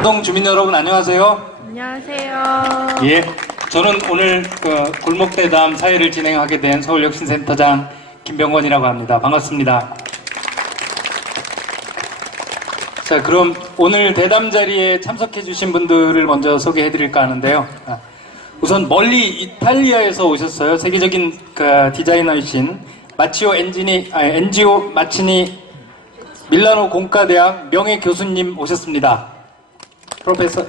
사동 주민 여러분 안녕하세요. 안녕하세요. 예, 저는 오늘 골목대담 사회를 진행하게 된 서울혁신센터장 김병건이라고 합니다. 반갑습니다. 자, 그럼 오늘 대담 자리에 참석해 주신 분들을 먼저 소개해 드릴까 하는데요. 우선 멀리 이탈리아에서 오셨어요. 세계적인 디자이너이신 엔지오 마치니 밀라노 공과대학 명예 교수님 오셨습니다. 프로페서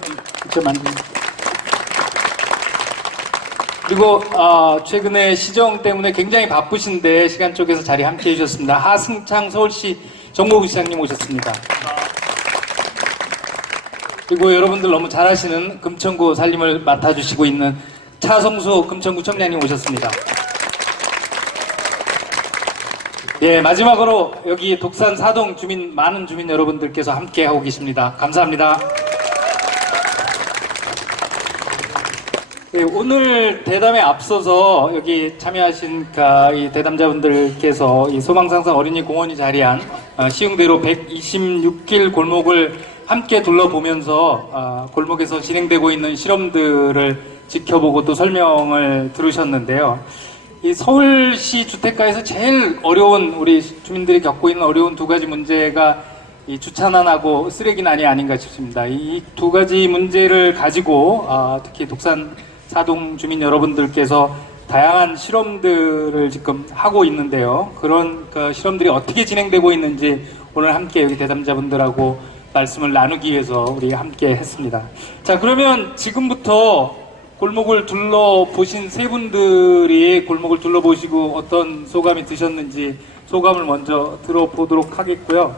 그리고 최근에 시정 때문에 굉장히 바쁘신데 시간 쪼개서 자리 함께 해주셨습니다. 하승창 서울시 정무부시장님 오셨습니다. 그리고 여러분들 너무 잘하시는 금천구 살림을 맡아주시고 있는 차성수 금천구청장님 오셨습니다. 예, 마지막으로 여기 독산 사동 많은 주민 여러분들께서 함께 하고 계십니다. 감사합니다. 네, 오늘 대담에 앞서서 여기 참여하신 이 대담자분들께서 이 소망상상 어린이 공원이 자리한 시흥대로 126길 골목을 함께 둘러보면서 골목에서 진행되고 있는 실험들을 지켜보고 또 설명을 들으셨는데요. 이 서울시 주택가에서 제일 어려운 우리 주민들이 겪고 있는 어려운 두 가지 문제가 이 주차난하고 쓰레기난이 아닌가 싶습니다. 이 두 가지 문제를 가지고 특히 독산 사동 주민 여러분들께서 다양한 실험들을 지금 하고 있는데요. 그런 실험들이 어떻게 진행되고 있는지 오늘 함께 여기 대담자분들하고 말씀을 나누기 위해서 우리 함께 했습니다. 자, 그러면 지금부터 골목을 둘러보신 세 분들이 골목을 둘러보시고 어떤 소감이 드셨는지 소감을 먼저 들어보도록 하겠고요.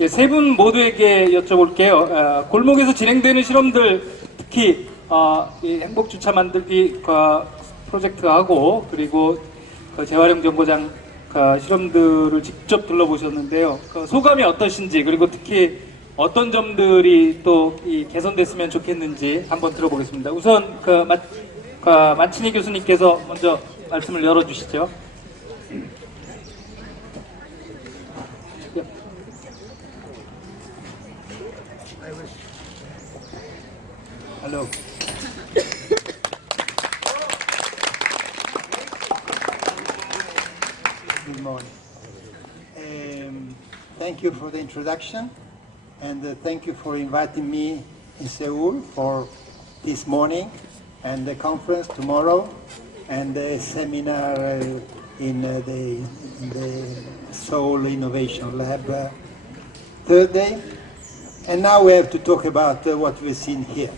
예, 세 분 모두에게 여쭤볼게요. 골목에서 진행되는 실험들, 특히 이 행복주차 만들기 프로젝트하고 그리고 재활용 정거장 실험들을 직접 둘러보셨는데요. 소감이 어떠신지, 그리고 특히 어떤 점들이 또 개선됐으면 좋겠는지 한번 들어보겠습니다. 우선 마치니 교수님께서 먼저 말씀을 열어주시죠. Hello. Good morning. Thank you for the introduction. And thank you for inviting me in Seoul for this morning and the conference tomorrow and the seminar in the Seoul Innovation Lab Thursday. And now we have to talk about what we've seen here.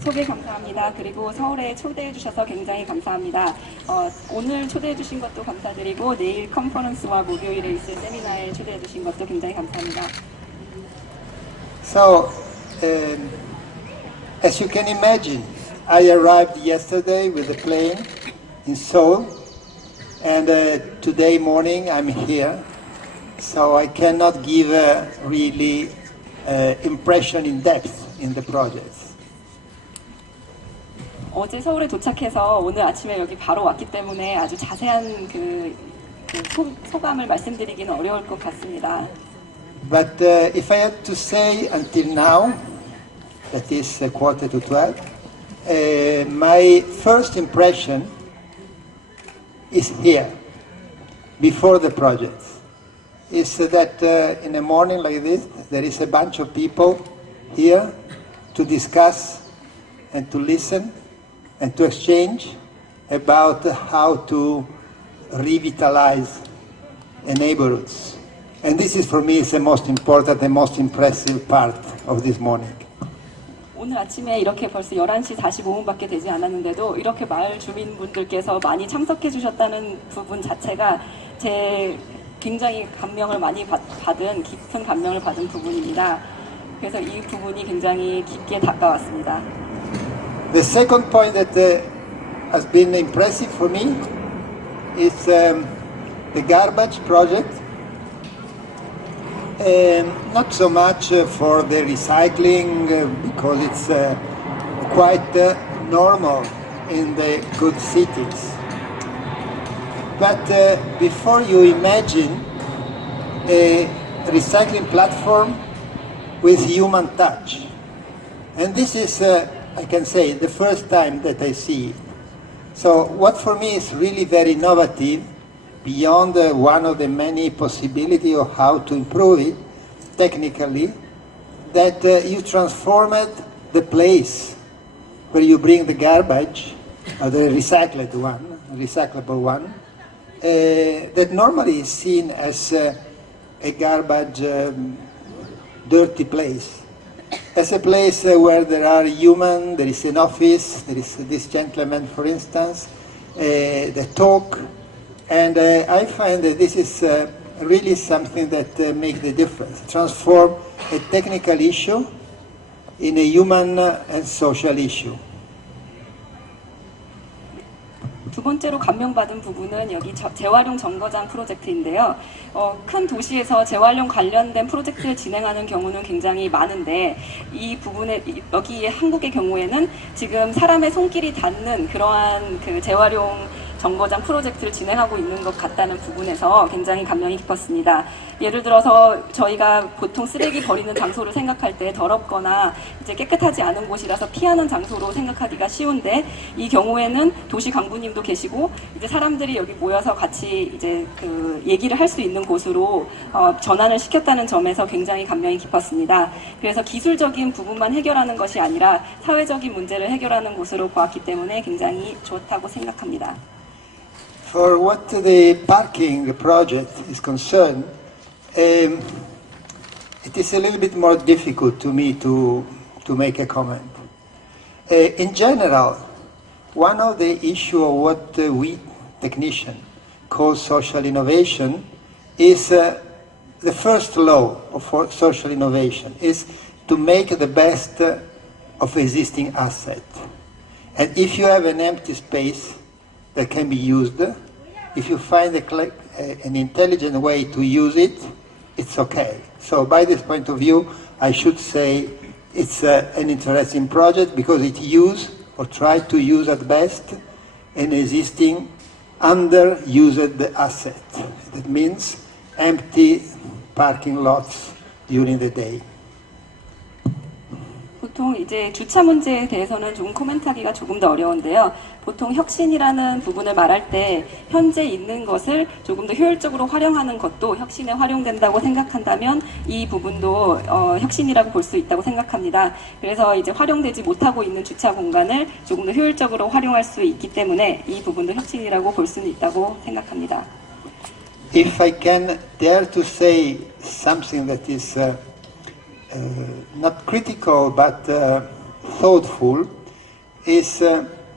소개 감사합니다. 그리고 서울에 초대해 주셔서 굉장히 감사합니다. 오늘 초대해 주신 것도 감사드리고 내일 컨퍼런스와 목요일에 있을 세미나에 초대해 주신 것도 굉장히 감사합니다. So, as you can imagine, I arrived yesterday with a plane in Seoul, and today morning I'm here. So I cannot give a really impression in depth in the project. 어제 서울에 도착해서 오늘 아침에 여기 바로 왔기 때문에 아주 자세한 소감을 말씀드리기는 어려울 것 같습니다. But if I had to say until now, that is 11:45, my first impression is here, before the project. Is that in a morning like this, there is a bunch of people here to discuss and to listen and to exchange about how to revitalize a neighborhoods. And this is for me is the most important and most impressive part of this morning. 오늘 아침에 이렇게 벌써 11시 45분밖에 되지 않았는데도 이렇게 마을 주민분들께서 많이 참석해 주셨다는 부분 자체가 제 굉장히 감명을 많이 받은 깊은 감명을 받은 부분입니다. 그래서 이 부분이 굉장히 깊게 다가왔습니다. The second point that has been impressive for me is the garbage project. Not so much for the recycling because it's quite normal in the good cities. But before you imagine a recycling platform with human touch. And this is, I can say, the first time that I see it. So what for me is really very innovative, beyond one of the many possibilities of how to improve it technically, that you transformed the place where you bring the garbage, the recyclable one, that normally is seen as a garbage dirty place, as a place where there are humans, there is an office, there is this gentleman, for instance, that talk, and I find that this is really something that makes the difference. Transform a technical issue in a human and social issue. 두 번째로 감명받은 부분은 여기 재활용 정거장 프로젝트인데요. 큰 도시에서 재활용 관련된 프로젝트를 진행하는 경우는 굉장히 많은데 이 부분에 여기 한국의 경우에는 지금 사람의 손길이 닿는 그러한 그 재활용 정거장 프로젝트를 진행하고 있는 것 같다는 부분에서 굉장히 감명이 깊었습니다. 예를 들어서 저희가 보통 쓰레기 버리는 장소를 생각할 때 더럽거나 이제 깨끗하지 않은 곳이라서 피하는 장소로 생각하기가 쉬운데 이 경우에는 도시 강부님도 계시고 이제 사람들이 여기 모여서 같이 이제 그 얘기를 할 수 있는 곳으로 전환을 시켰다는 점에서 굉장히 감명이 깊었습니다. 그래서 기술적인 부분만 해결하는 것이 아니라 사회적인 문제를 해결하는 곳으로 보았기 때문에 굉장히 좋다고 생각합니다. For what the parking project is concerned, it is a little bit more difficult to me to make a comment. In general, one of the issues of what we technicians call social innovation is the first law of social innovation is to make the best of existing asset. And if you have an empty space that can be used, if you find an intelligent way to use it, it's okay. So by this point of view, I should say it's an interesting project because it uses or tries to use at best an existing underused asset. That means empty parking lots during the day. 보통 이제 주차 문제에 대해서는 조금 코멘트하기가 조금 더 어려운데요. 보통 혁신이라는 부분을 말할 때 현재 있는 것을 조금 더 효율적으로 활용하는 것도 혁신에 활용된다고 생각한다면 이 부분도 혁신이라고 볼 수 있다고 생각합니다. 그래서 이제 활용되지 못하고 있는 주차 공간을 조금 더 효율적으로 활용할 수 있기 때문에 이 부분도 혁신이라고 볼 수는 있다고 생각합니다. If I can dare to say something that is not critical but thoughtful, is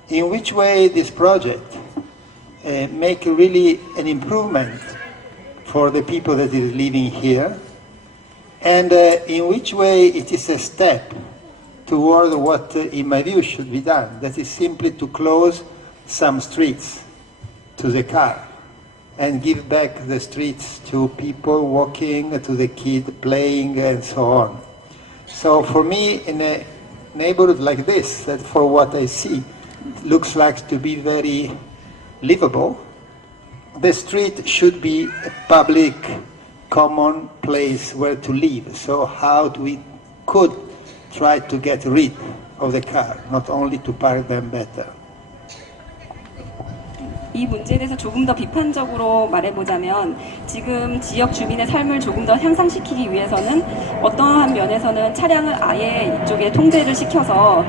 in which way this project make really an improvement for the people that is living here, and in which way it is a step toward what, in my view, should be done. That is simply to close some streets to the car and give back the streets to people walking, to the kids playing, and so on. So for me, in a neighborhood like this, that for what I see, looks like to be very livable, the street should be a public, common place where to live. So how we could try to get rid of the car, not only to park them better. 이 문제에 대해서 조금 더 비판적으로 말해보자면 지금 지역 주민의 삶을 조금 더 향상시키기 위해서는 어떠한 면에서는 차량을 아예 이쪽에 통제를 시켜서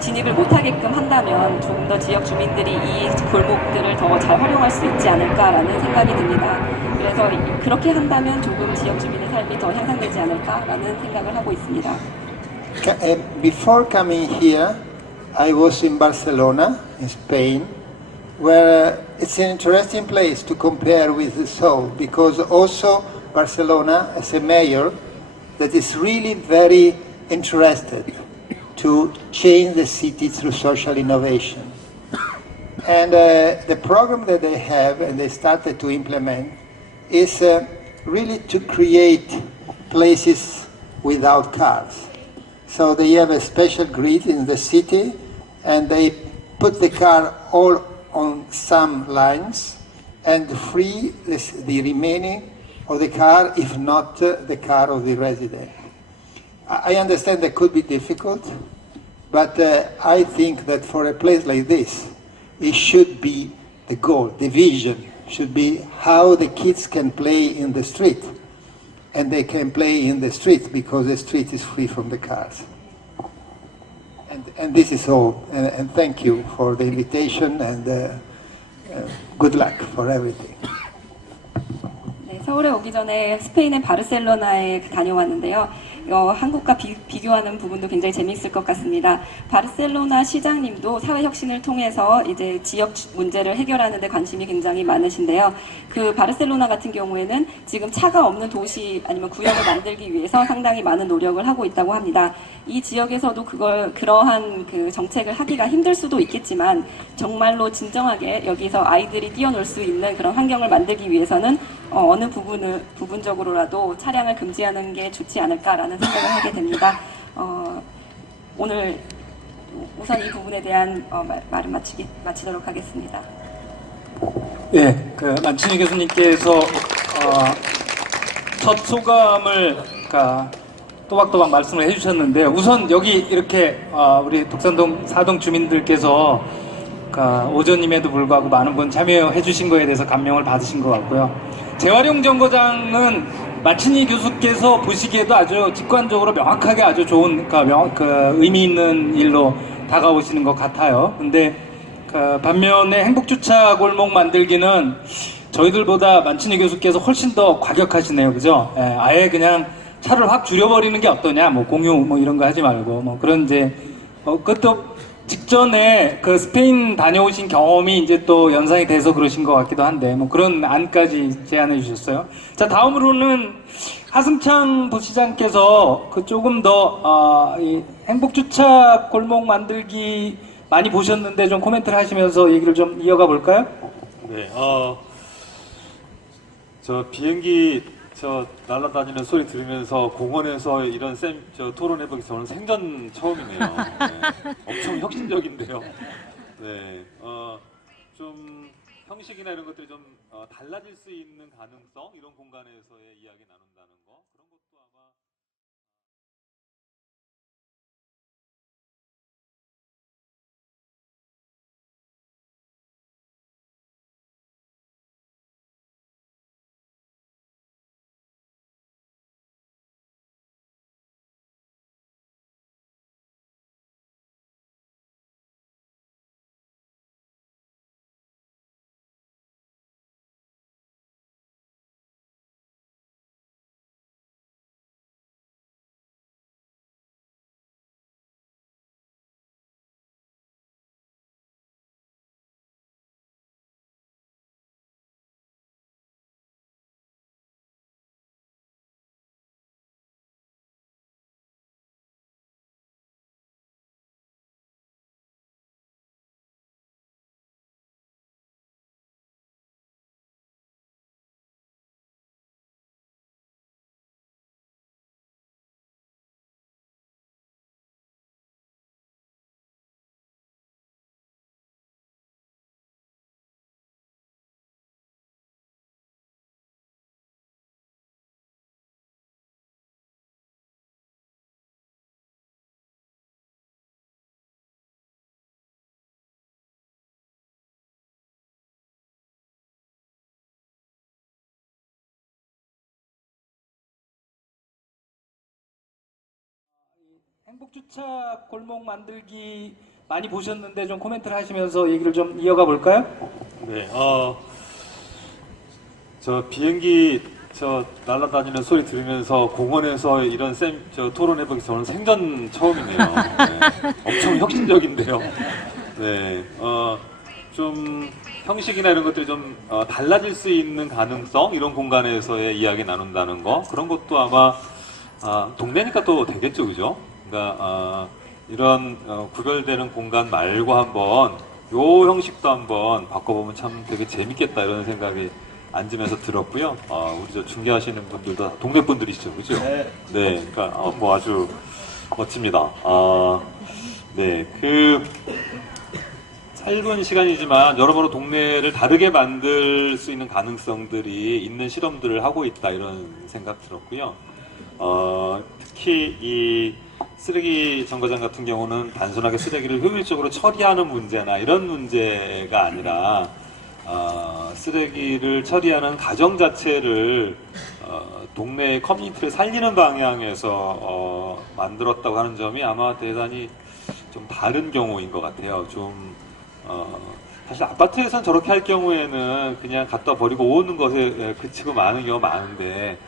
진입을 못하게끔 한다면 조금 더 지역 주민들이 이 골목들을 더 잘 활용할 수 있지 않을까라는 생각이 듭니다. 그래서 그렇게 한다면 조금 지역 주민의 삶이 더 향상되지 않을까라는 생각을 하고 있습니다. Before coming here, I was in Barcelona, in Spain, where it's an interesting place to compare with Seoul, because also Barcelona, as a mayor, that is really very interested to change the city through social innovation. And the program that they have and they started to implement is really to create places without cars. So they have a special grid in the city and they put the car all on some lines and free the remaining of the car, if not the car of the resident. I understand that could be difficult, but I think that for a place like this, it should be the goal, the vision should be how the kids can play in the street. And they can play in the street because the street is free from the cars. And this is all. And thank you for the invitation and good luck for everything. 네, 서울에 오기 전에 스페인의 바르셀로나에 다녀왔는데요. 한국과 비교하는 부분도 굉장히 재미있을 것 같습니다. 바르셀로나 시장님도 사회혁신을 통해서 이제 지역 문제를 해결하는 데 관심이 굉장히 많으신데요. 그 바르셀로나 같은 경우에는 지금 차가 없는 도시 아니면 구역을 만들기 위해서 상당히 많은 노력을 하고 있다고 합니다. 이 지역에서도 그러한 그 정책을 하기가 힘들 수도 있겠지만 정말로 진정하게 여기서 아이들이 뛰어놀 수 있는 그런 환경을 만들기 위해서는 어느 부분적으로라도 차량을 금지하는 게 좋지 않을까라는 생각을 하게 됩니다. 오늘 우선 이 부분에 대한 말을 마치도록 하겠습니다. 네, 그 만친이 교수님께서 첫 소감을 또박또박 말씀을 해주셨는데 우선 여기 이렇게 우리 독산동 4동 주민들께서 오전임에도 불구하고 많은 분 참여해 주신 거에 대해서 감명을 받으신 것 같고요. 재활용 정거장은 마치니 교수께서 보시기에도 아주 직관적으로 명확하게 아주 좋은 의미 있는 일로 다가오시는 것 같아요. 근데 반면에 행복주차 골목 만들기는 저희들보다 만치니 교수께서 훨씬 더 과격하시네요. 그죠? 아예 그냥 차를 확 줄여버리는 게 어떠냐, 공유 이런 거 하지 말고 그런 이제 그것도 직전에 그 스페인 다녀오신 경험이 이제 또 연상이 돼서 그러신 것 같기도 한데 그런 안까지 제안해 주셨어요. 자, 다음으로는 하승창 도시장께서 조금 더 이 행복주차 골목 만들기 많이 보셨는데 좀 코멘트를 하시면서 얘기를 좀 이어가 볼까요? 네, 저 비행기 날아다니는 소리 들으면서 공원에서 이런 토론해보기 저는 생전 처음이네요. 네, 엄청 혁신적인데요. 네, 좀 형식이나 이런 것들이 좀 달라질 수 있는 가능성 이런 공간에서의 이야기 나눈다는 거 그런 것도 아마. 행복주차 골목 만들기 많이 보셨는데 좀 코멘트를 하시면서 얘기를 좀 이어가 볼까요? 네, 저 비행기 날아다니는 소리 들으면서 공원에서 이런 토론해보기 저는 생전 처음이네요. 네, 엄청 혁신적인데요. 네, 좀 형식이나 이런 것들이 좀 달라질 수 있는 가능성 이런 공간에서의 이야기 나눈다는 거 그런 것도 아마 동네니까 또 되겠죠, 그죠? 그러니까 이런 구별되는 공간 말고 한번 요 형식도 한번 바꿔보면 참 되게 재밌겠다 이런 생각이 앉으면서 들었고요. 우리 저 중계하시는 분들도 동네 분들이시죠, 그죠? 네. 네, 그러니까 아주 멋집니다. 네, 짧은 시간이지만 여러모로 동네를 다르게 만들 수 있는 가능성들이 있는 실험들을 하고 있다 이런 생각 들었고요. 특히 이 쓰레기 정거장 같은 경우는 단순하게 쓰레기를 효율적으로 처리하는 문제나 이런 문제가 아니라 쓰레기를 처리하는 과정 자체를 동네의 커뮤니티를 살리는 방향에서 만들었다고 하는 점이 아마 대단히 좀 다른 경우인 것 같아요. 사실 아파트에서는 저렇게 할 경우에는 그냥 갖다 버리고 오는 것에 그치고 마는 경우가 많은데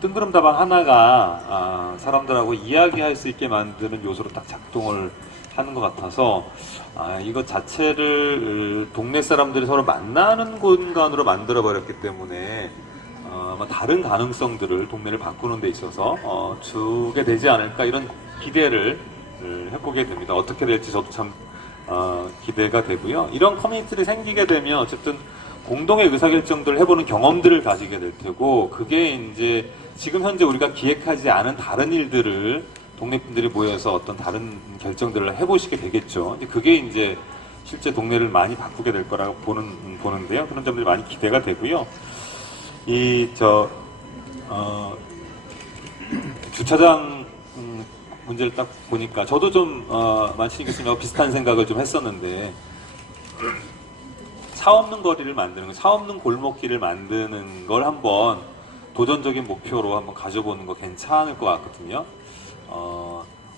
뜬구름 다방 하나가 사람들하고 이야기할 수 있게 만드는 요소로 딱 작동을 하는 것 같아서 이것 자체를 동네 사람들이 서로 만나는 공간으로 만들어 버렸기 때문에 아마 다른 가능성들을 동네를 바꾸는 데 있어서 주게 되지 않을까 이런 기대를 해보게 됩니다. 어떻게 될지 저도 참 기대가 되고요. 이런 커뮤니티를 생기게 되면 어쨌든 공동의 의사결정들을 해보는 경험들을 가지게 될 테고, 그게 이제 지금 현재 우리가 기획하지 않은 다른 일들을 동네 분들이 모여서 어떤 다른 결정들을 해보시게 되겠죠. 그게 이제 실제 동네를 많이 바꾸게 될 거라고 보는데요. 그런 점들이 많이 기대가 되고요. 주차장 문제를 딱 보니까 저도 좀 만신이 교수님하고 비슷한 생각을 좀 했었는데, 차 없는 거리를 만드는 거, 차 없는 골목길을 만드는 걸 한번 도전적인 목표로 한번 가져보는 거 괜찮을 것 같거든요.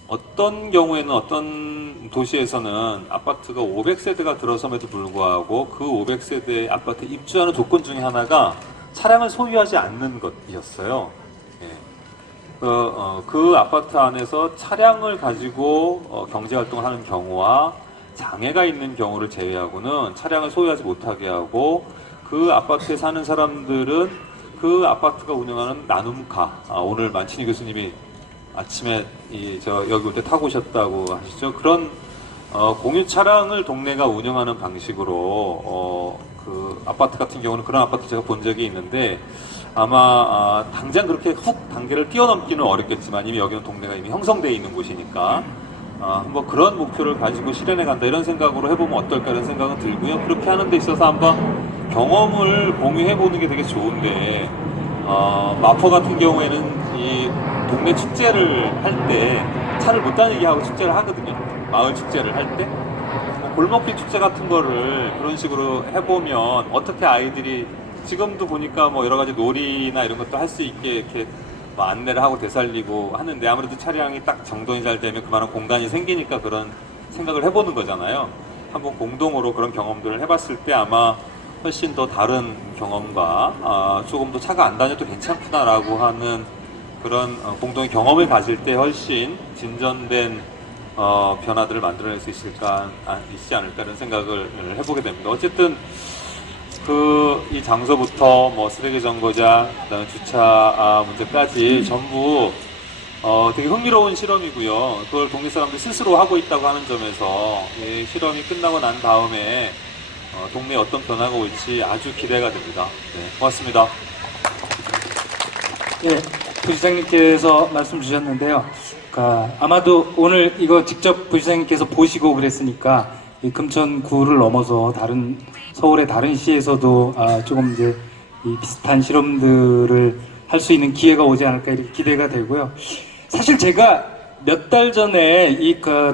어떤 경우에는 어떤 도시에서는 아파트가 500세대가 들어섬에도 불구하고 그 500세대 아파트에 입주하는 조건 중에 하나가 차량을 소유하지 않는 것이었어요. 그 아파트 안에서 차량을 가지고 경제활동을 하는 경우와 장애가 있는 경우를 제외하고는 차량을 소유하지 못하게 하고, 그 아파트에 사는 사람들은 그 아파트가 운영하는 나눔카, 오늘 만친이 교수님이 아침에 여기 올 때 타고 오셨다고 하시죠. 그런 공유 차량을 동네가 운영하는 방식으로 그 아파트 같은 경우는 그런 아파트 제가 본 적이 있는데, 아마 당장 그렇게 훅 단계를 뛰어넘기는 어렵겠지만 이미 여기는 동네가 이미 형성되어 있는 곳이니까 한번 그런 목표를 가지고 실현해 간다 이런 생각으로 해보면 어떨까 이런 생각은 들고요. 그렇게 하는 데 있어서 한번 경험을 공유해 보는 게 되게 좋은데, 마포 같은 경우에는 이 동네 축제를 할 때 차를 못 다니게 하고 축제를 하거든요. 마을 축제를 할 때 골목길 축제 같은 거를 그런 식으로 해보면 어떻게 아이들이, 지금도 보니까 뭐 여러 가지 놀이나 이런 것도 할 수 있게 이렇게 뭐 안내를 하고 되살리고 하는데, 아무래도 차량이 딱 정돈이 잘 되면 그만한 공간이 생기니까 그런 생각을 해보는 거잖아요. 한번 공동으로 그런 경험들을 해봤을 때 아마 훨씬 더 다른 경험과 조금 더 차가 안 다녀도 괜찮구나라고 하는 그런 공동의 경험을 가질 때 훨씬 진전된 변화들을 만들어낼 수 있지 않을까 이런 생각을 해보게 됩니다. 어쨌든 이 장소부터 뭐 쓰레기 정거장, 그다음에 주차 문제까지 전부 되게 흥미로운 실험이고요. 그걸 동네 사람들이 스스로 하고 있다고 하는 점에서 이 실험이 끝나고 난 다음에 동네에 어떤 변화가 올지 아주 기대가 됩니다. 네, 고맙습니다. 예, 부시장님께서 말씀 주셨는데요. 그러니까 아마도 오늘 이거 직접 부시장님께서 보시고 그랬으니까 이 금천구를 넘어서 서울의 다른 시에서도 조금 이제 이 비슷한 실험들을 할 수 있는 기회가 오지 않을까 이렇게 기대가 되고요. 사실 제가 몇 달 전에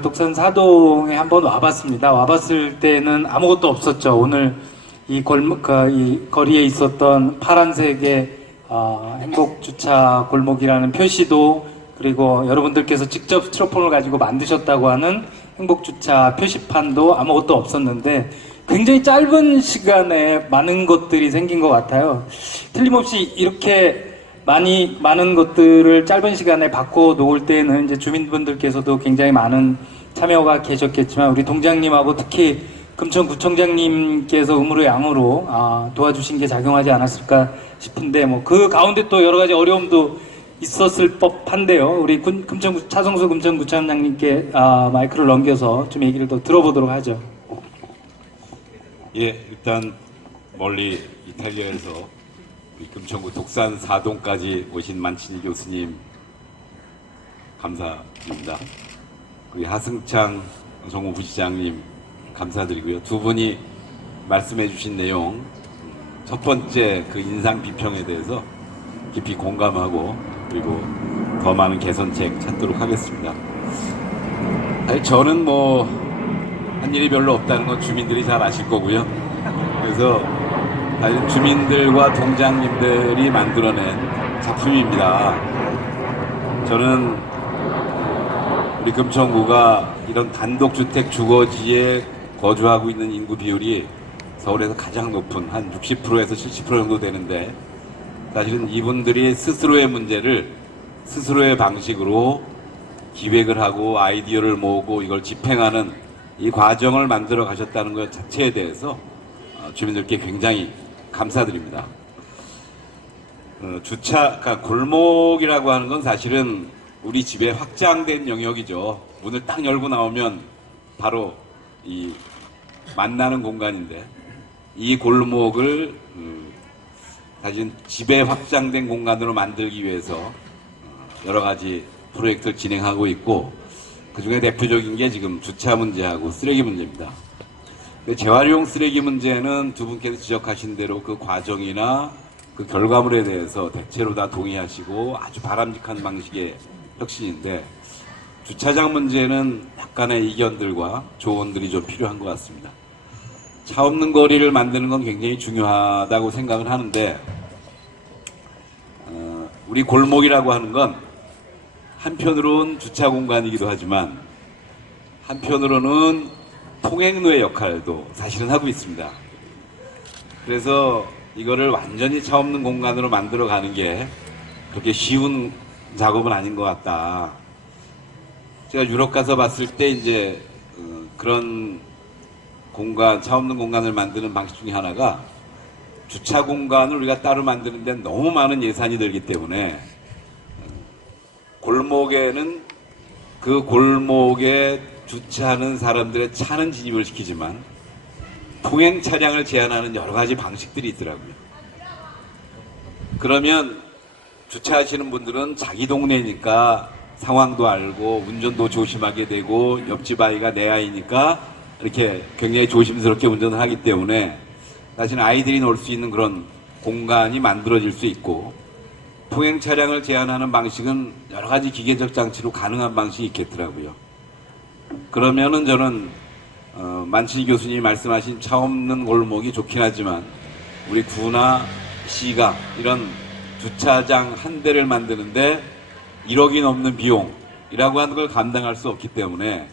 독산 사동에 한번 와봤습니다. 와봤을 때는 아무것도 없었죠. 오늘 이 거리에 있었던 파란색의 행복주차 골목이라는 표시도, 그리고 여러분들께서 직접 스티로폼을 가지고 만드셨다고 하는 행복주차 표시판도 아무것도 없었는데, 굉장히 짧은 시간에 많은 것들이 생긴 것 같아요. 틀림없이 이렇게 많은 것들을 짧은 시간에 바꿔 놓을 때는 이제 주민분들께서도 굉장히 많은 참여가 계셨겠지만, 우리 동장님하고 특히 금천구청장님께서 음으로 양으로 도와주신 게 작용하지 않았을까 싶은데, 뭐 그 가운데 또 여러 가지 어려움도 있었을 법한데요. 우리 차성수 금천구청장님께 마이크를 넘겨서 좀 얘기를 더 들어보도록 하죠. 예, 일단 멀리 이탈리아에서 금천구 독산 4동까지 오신 만친이 교수님 감사드립니다. 우리 하승창 정무 부시장님 감사드리고요. 두 분이 말씀해 주신 내용, 첫 번째 그 인상 비평에 대해서 깊이 공감하고 그리고 더 많은 개선책 찾도록 하겠습니다. 사실 저는 뭐 한 일이 별로 없다는 건 주민들이 잘 아실 거고요. 그래서 사실 주민들과 동장님들이 만들어낸 작품입니다. 저는 우리 금천구가 이런 단독주택 주거지에 거주하고 있는 인구 비율이 서울에서 가장 높은 한 60%에서 70% 정도 되는데, 사실은 이분들이 스스로의 문제를 스스로의 방식으로 기획을 하고 아이디어를 모으고 이걸 집행하는 이 과정을 만들어 가셨다는 것 자체에 대해서 주민들께 굉장히 감사드립니다. 그러니까 골목이라고 하는 건 사실은 우리 집에 확장된 영역이죠. 문을 딱 열고 나오면 바로 이 만나는 공간인데, 이 골목을 사실 집에 확장된 공간으로 만들기 위해서 여러 가지 프로젝트를 진행하고 있고, 그 중에 대표적인 게 지금 주차 문제하고 쓰레기 문제입니다. 재활용 쓰레기 문제는 두 분께서 지적하신 대로 그 과정이나 그 결과물에 대해서 대체로 다 동의하시고 아주 바람직한 방식의 혁신인데, 주차장 문제는 약간의 이견들과 조언들이 좀 필요한 것 같습니다. 차 없는 거리를 만드는 건 굉장히 중요하다고 생각을 하는데, 우리 골목이라고 하는 건 한편으로는 주차 공간이기도 하지만 한편으로는 통행로의 역할도 사실은 하고 있습니다. 그래서 이거를 완전히 차 없는 공간으로 만들어 가는 게 그렇게 쉬운 작업은 아닌 것 같다. 제가 유럽 가서 봤을 때 이제 그런 공간, 차 없는 공간을 만드는 방식 중에 하나가, 주차 공간을 우리가 따로 만드는데 너무 많은 예산이 들기 때문에 골목에는 그 골목에 주차하는 사람들의 차는 진입을 시키지만 통행 차량을 제한하는 여러 가지 방식들이 있더라고요. 그러면 주차하시는 분들은 자기 동네니까 상황도 알고 운전도 조심하게 되고, 옆집 아이가 내 아이니까 이렇게 굉장히 조심스럽게 운전을 하기 때문에 사실 아이들이 놀 수 있는 그런 공간이 만들어질 수 있고, 통행 차량을 제한하는 방식은 여러 가지 기계적 장치로 가능한 방식이 있겠더라고요. 그러면은 저는 만치 교수님이 말씀하신 차 없는 골목이 좋긴 하지만 우리 구나 시가 이런 주차장 한 대를 만드는데 1억이 넘는 비용이라고 하는 걸 감당할 수 없기 때문에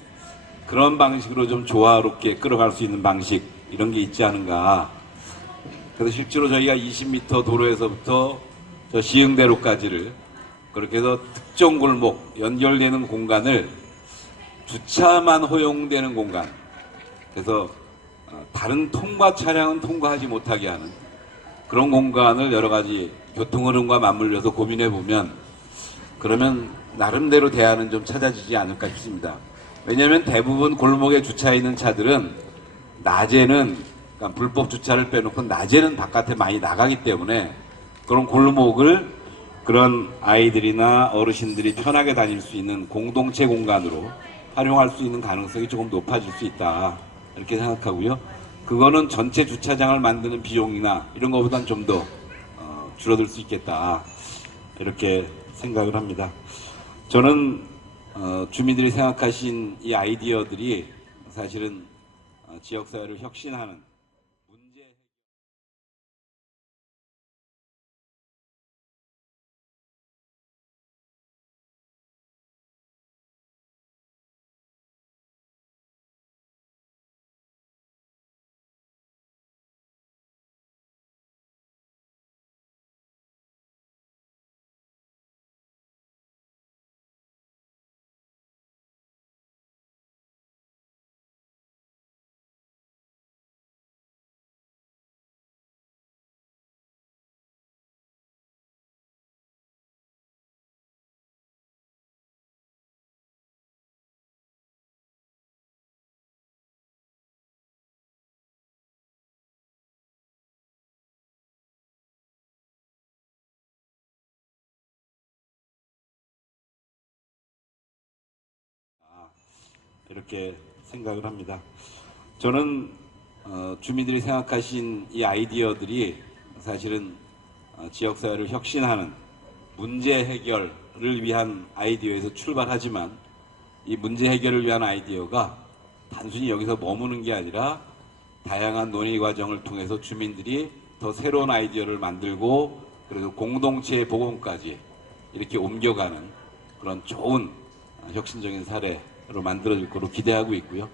그런 방식으로 좀 조화롭게 끌어갈 수 있는 방식, 이런 게 있지 않은가. 그래서 실제로 저희가 20m 도로에서부터 저 시흥대로까지를 그렇게 해서 특정 골목, 연결되는 공간을 주차만 허용되는 공간, 그래서 다른 통과 차량은 통과하지 못하게 하는 그런 공간을 여러 가지 교통흐름과 맞물려서 고민해 보면, 그러면 나름대로 대안은 좀 찾아지지 않을까 싶습니다. 왜냐하면 대부분 골목에 주차해 있는 차들은 낮에는, 그러니까 불법 주차를 빼놓고 낮에는 바깥에 많이 나가기 때문에 그런 골목을 그런 아이들이나 어르신들이 편하게 다닐 수 있는 공동체 공간으로 활용할 수 있는 가능성이 조금 높아질 수 있다, 이렇게 생각하고요. 그거는 전체 주차장을 만드는 비용이나 이런 것보다는 좀 더 줄어들 수 있겠다, 이렇게 생각을 합니다. 저는 주민들이 생각하신 이 아이디어들이 사실은 지역사회를 혁신하는 문제. 이렇게 생각을 합니다. 저는 주민들이 생각하신 이 아이디어들이 사실은 지역사회를 혁신하는 문제 해결을 위한 아이디어에서 출발하지만 이 문제 해결을 위한 아이디어가 단순히 여기서 머무는 게 아니라 다양한 논의 과정을 통해서 주민들이 더 새로운 아이디어를 만들고 그래서 공동체의 복원까지 이렇게 옮겨가는 그런 좋은 혁신적인 사례로 만들어질 거로 기대하고 있고요.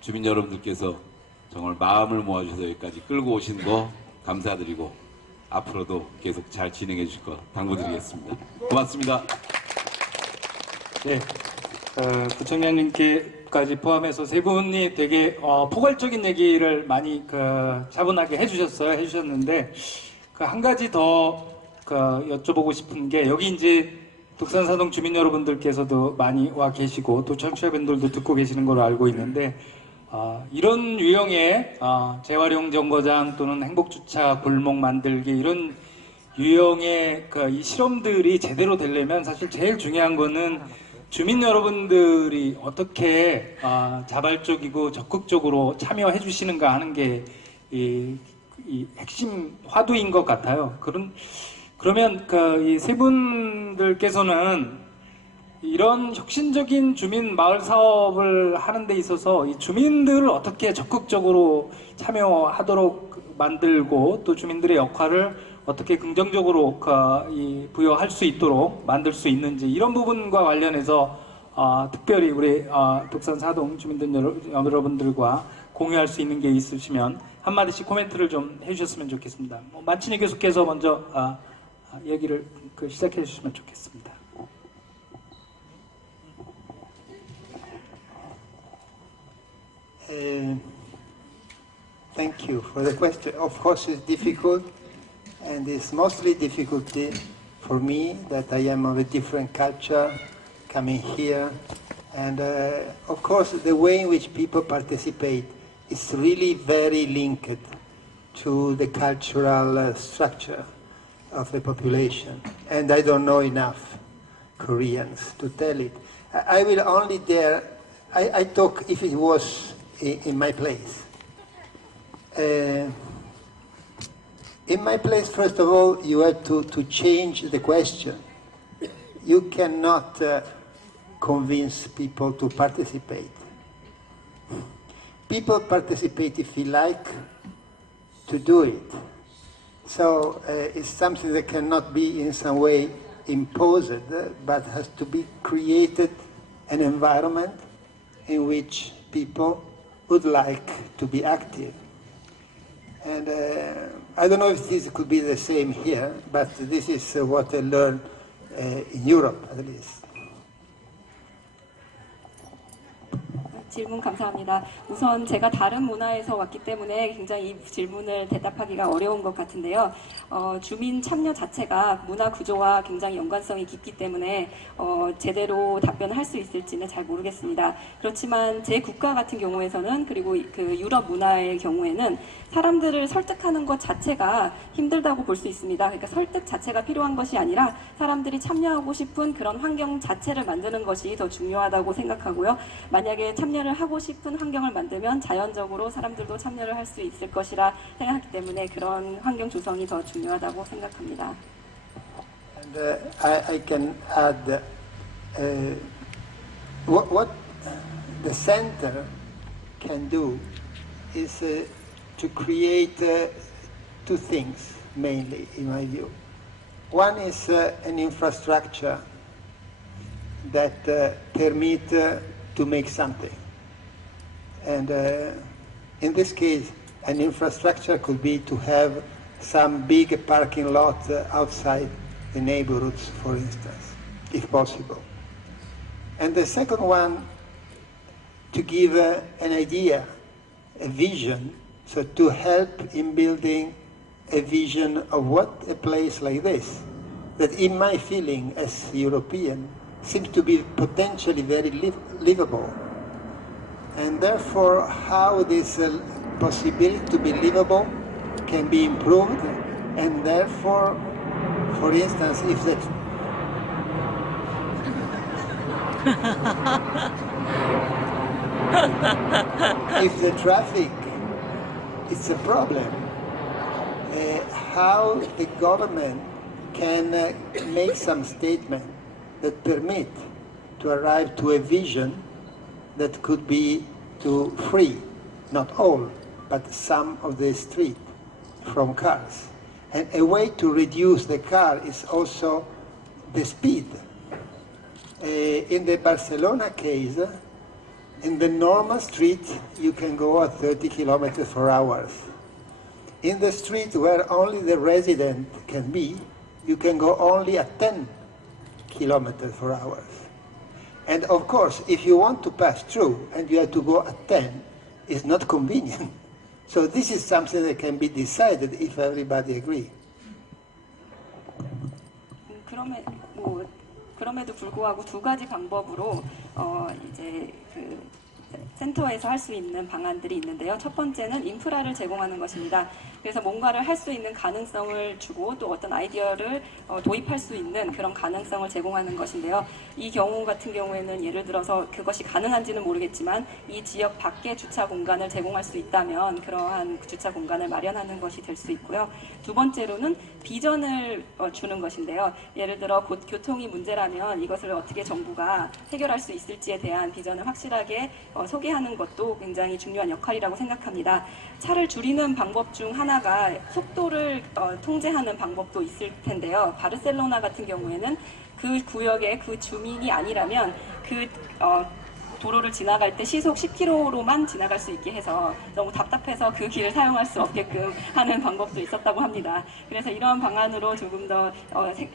주민 여러분들께서 정말 마음을 모아주셔서 여기까지 끌고 오신 거 감사드리고 앞으로도 계속 잘 진행해 주실 거 당부드리겠습니다. 고맙습니다. 네, 부총장님께까지 포함해서 세 분이 되게 포괄적인 얘기를 많이 차분하게 해주셨는데 한 가지 더 여쭤보고 싶은 게 여기 이제 덕산사동 주민 여러분들께서도 많이 와 계시고 또 청취자분들도 듣고 계시는 걸로 알고 있는데 이런 유형의 재활용 정거장 또는 행복주차 골목 만들기 이런 유형의 이 실험들이 제대로 되려면 사실 제일 중요한 거는 주민 여러분들이 어떻게 자발적이고 적극적으로 참여해 주시는가 하는 게 이 핵심 화두인 것 같아요. 그러면 이 세 분들께서는 이런 혁신적인 주민 마을 사업을 하는 데 있어서 이 주민들을 어떻게 적극적으로 참여하도록 만들고 또 주민들의 역할을 어떻게 긍정적으로 부여할 수 있도록 만들 수 있는지 이런 부분과 관련해서 특별히 우리 덕산사동 주민들 여러분들과 공유할 수 있는 게 있으시면 한마디씩 코멘트를 좀 해주셨으면 좋겠습니다. 만친이 교수께서 먼저 얘기를 시작해 주시면 좋겠습니다. Thank you for the question. Of course, it's difficult, and it's mostly difficulty for me that I am of a different culture coming here. And of course, the way in which people participate is really very linked to the cultural structure of the population. And I don't know enough Koreans to tell it. I will only dare, I talk if it was in my place. In my place, first of all, you have to change the question. You cannot convince people to participate. People participate if they like to do it. So it's something that cannot be in some way imposed, but has to be created an environment in which people would like to be active. And I don't know if this could be the same here, but this is what I learned in Europe, at least. 질문 감사합니다. 우선 제가 다른 문화에서 왔기 때문에 굉장히 이 질문을 대답하기가 어려운 것 같은데요. 주민 참여 자체가 문화 구조와 굉장히 연관성이 깊기 때문에 제대로 답변을 할 수 있을지는 잘 모르겠습니다. 그렇지만 제 국가 같은 경우에서는 그리고 그 유럽 문화의 경우에는 사람들을 설득하는 것 자체가 힘들다고 볼 수 있습니다. 그러니까 설득 자체가 필요한 것이 아니라 사람들이 참여하고 싶은 그런 환경 자체를 만드는 것이 더 중요하다고 생각하고요. 만약에 참여를 하고 싶은 환경을 만들면 자연적으로 사람들도 참여를 할 수 있을 것이라 생각하기 때문에 그런 환경 조성이 더 중요하다고 생각합니다. And I can add what the center can do is to create two things mainly, in my view. One is an infrastructure that permit to make something. And in this case, an infrastructure could be to have some big parking lot outside the neighborhoods, for instance, if possible. And the second one, to give an idea, a vision, so to help in building a vision of what a place like this, that in my feeling as European, seems to be potentially very livable. And therefore, how this possibility to be livable can be improved, and therefore, for instance, if the if the traffic is a problem, how the government can make some statement that permit to arrive to a vision that could be to free, not all, but some of the street from cars. And a way to reduce the car is also the speed. In the Barcelona case, in the normal street, you can go at 30 kilometers per hour. In the street where only the resident can be, you can go only at 10 kilometers per hour. And of course, if you want to pass through and you have to go at 10, it's not convenient. So this is something that can be decided if everybody agree. 그럼에도 불구하고 두 가지 방법으로 이제 센터에서 할 수 있는 방안들이 있는데요. 첫 번째는 인프라를 제공하는 것입니다. 그래서 뭔가를 할 수 있는 가능성을 주고 또 어떤 아이디어를 도입할 수 있는 그런 가능성을 제공하는 것인데요. 이 경우 같은 경우에는 예를 들어서 그것이 가능한지는 모르겠지만 이 지역 밖에 주차 공간을 제공할 수 있다면 그러한 주차 공간을 마련하는 것이 될 수 있고요. 두 번째로는 비전을 주는 것인데요. 예를 들어 곧 교통이 문제라면 이것을 어떻게 정부가 해결할 수 있을지에 대한 비전을 확실하게 소개하는 것도 굉장히 중요한 역할이라고 생각합니다. 차를 줄이는 방법 중 하나가 속도를 통제하는 방법도 있을 텐데요. 바르셀로나 같은 경우에는 그 구역의 그 주민이 아니라면 그 도로를 지나갈 때 시속 10km로만 지나갈 수 있게 해서 너무 답답해서 그 길을 사용할 수 없게끔 하는 방법도 있었다고 합니다. 그래서 이러한 방안으로 조금 더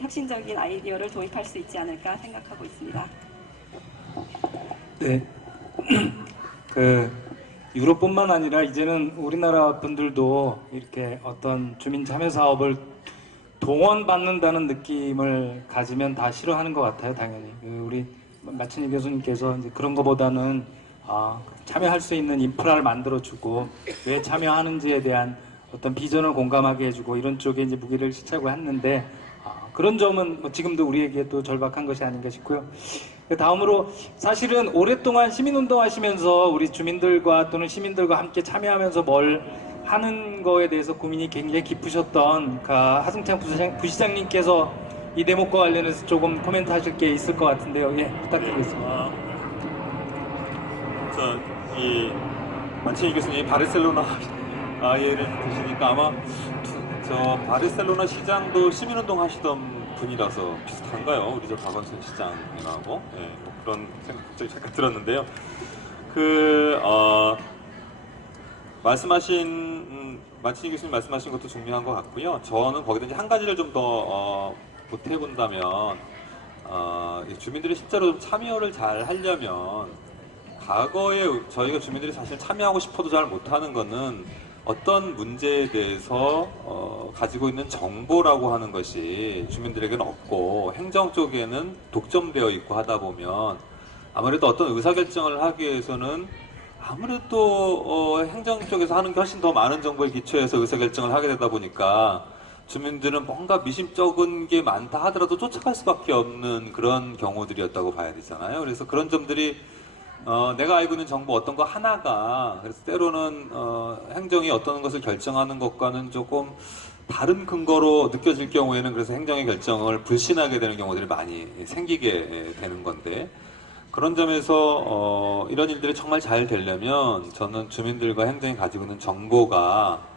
혁신적인 아이디어를 도입할 수 있지 않을까 생각하고 있습니다. 네. 유럽뿐만 아니라 이제는 우리나라 분들도 이렇게 어떤 주민 참여 사업을 동원받는다는 느낌을 가지면 다 싫어하는 것 같아요, 당연히. 우리 마친이 교수님께서 이제 그런 것보다는 참여할 수 있는 인프라를 만들어주고 왜 참여하는지에 대한 어떤 비전을 공감하게 해주고 이런 쪽에 이제 무기를 시착을 했는데 그런 점은 뭐 지금도 우리에게 또 절박한 것이 아닌가 싶고요. 다음으로 사실은 오랫동안 시민운동 하시면서 우리 주민들과 또는 시민들과 함께 참여하면서 뭘 하는 거에 대해서 고민이 굉장히 깊으셨던 하승창 부시장님께서 이 대목과 관련해서 조금 코멘트 하실 게 있을 것 같은데요. 예, 부탁드리겠습니다. 이 만친이 교수님이 바르셀로나 예를 드시니까 아마 바르셀로나 시장도 시민운동 하시던 분이라서 비슷한가요? 우리 저 박원순 시장님하고 뭐 그런 생각이 잠깐 들었는데요. 만친이 교수님 말씀하신 것도 중요한 것 같고요. 저는 거기다 이제 한 가지를 좀 더 보태본다면 주민들이 실제로 좀 참여를 잘 하려면 과거에 저희가 주민들이 사실 참여하고 싶어도 잘 못하는 거는 어떤 문제에 대해서 가지고 있는 정보라고 하는 것이 주민들에게는 없고 행정 쪽에는 독점되어 있고 하다 보면 아무래도 어떤 의사결정을 하기 위해서는 아무래도 행정 쪽에서 하는 게 훨씬 더 많은 정보에 기초해서 의사결정을 하게 되다 보니까 주민들은 뭔가 미심쩍은 게 많다 하더라도 쫓아갈 수밖에 없는 그런 경우들이었다고 봐야 되잖아요. 그래서 그런 점들이 내가 알고 있는 정보 어떤 거 하나가 그래서 때로는 행정이 어떤 것을 결정하는 것과는 조금 다른 근거로 느껴질 경우에는 그래서 행정의 결정을 불신하게 되는 경우들이 많이 생기게 되는 건데 그런 점에서 이런 일들이 정말 잘 되려면 저는 주민들과 행정이 가지고 있는 정보가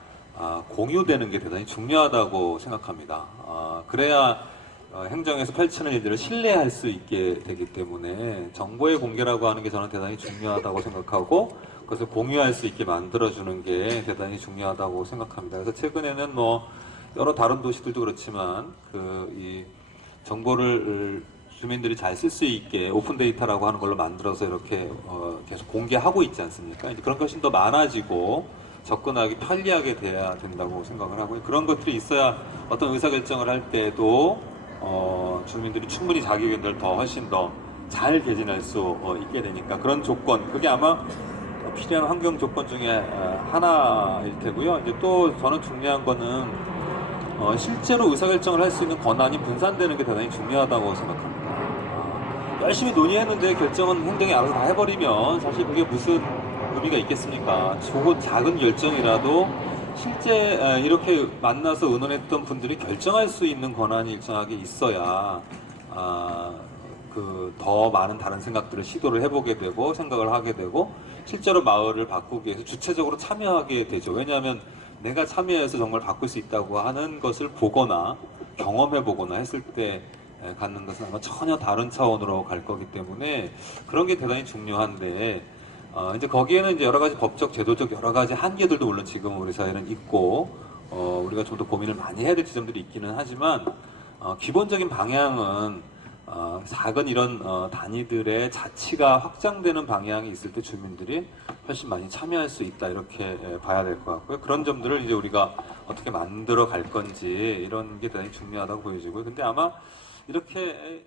공유되는 게 대단히 중요하다고 생각합니다. 그래야 행정에서 펼치는 일들을 신뢰할 수 있게 되기 때문에 정보의 공개라고 하는 게 저는 대단히 중요하다고 생각하고 그것을 공유할 수 있게 만들어주는 게 대단히 중요하다고 생각합니다. 그래서 최근에는 뭐 여러 다른 도시들도 그렇지만 이 정보를 주민들이 잘 쓸 수 있게 오픈 데이터라고 하는 걸로 만들어서 이렇게 계속 공개하고 있지 않습니까? 이제 그런 것이 더 많아지고 접근하기 편리하게 돼야 된다고 생각을 하고요. 그런 것들이 있어야 어떤 의사결정을 할 때도 주민들이 충분히 자기 의견들을 더 훨씬 더 잘 개진할 수 있게 되니까 그런 조건, 그게 아마 필요한 환경 조건 중에 하나일 테고요. 이제 또 저는 중요한 거는 실제로 의사결정을 할 수 있는 권한이 분산되는 게 대단히 중요하다고 생각합니다. 열심히 논의했는데 결정은 행정이 알아서 다 해버리면 사실 그게 무슨 의미가 있겠습니까? 작은 결정이라도 실제 이렇게 만나서 의논했던 분들이 결정할 수 있는 권한이 일정하게 있어야 그 더 많은 다른 생각들을 시도를 해보게 되고 생각을 하게 되고 실제로 마을을 바꾸기 위해서 주체적으로 참여하게 되죠. 왜냐하면 내가 참여해서 정말 바꿀 수 있다고 하는 것을 보거나 경험해보거나 했을 때 갖는 것은 아마 전혀 다른 차원으로 갈 거기 때문에 그런 게 대단히 중요한데 이제 거기에는 이제 여러 가지 법적, 제도적 여러 가지 한계들도 물론 지금 우리 사회는 있고 우리가 좀 더 고민을 많이 해야 될 지점들이 있기는 하지만 기본적인 방향은 작은 이런 단위들의 자치가 확장되는 방향이 있을 때 주민들이 훨씬 많이 참여할 수 있다 이렇게 봐야 될 것 같고요. 그런 점들을 이제 우리가 어떻게 만들어 갈 건지 이런 게 대단히 중요하다고 보여지고요. 근데 아마 이렇게